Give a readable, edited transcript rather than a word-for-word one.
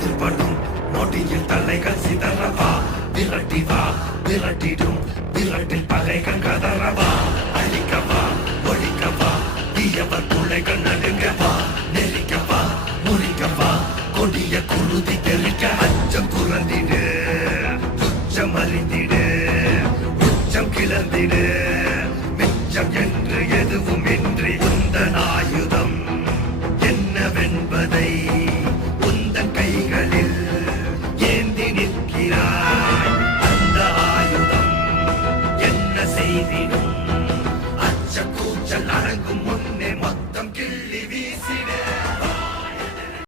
எதிர்படும் நொடியில் தலைகள் சிதறவா விரட்டிவா விரட்டிடும் விரட்டில் பகைகள் கதறவா அழிக்கவா ஒழிக்கவா தீயவர் பிள்ளைகள் நடுங்கவா நெருக்கவா முறிக்கவா கொடிய குருதி தெளிக்க அச்சம் துறந்திடு துச்சம் அறிந்திடு உச்சம் கிளந்திடு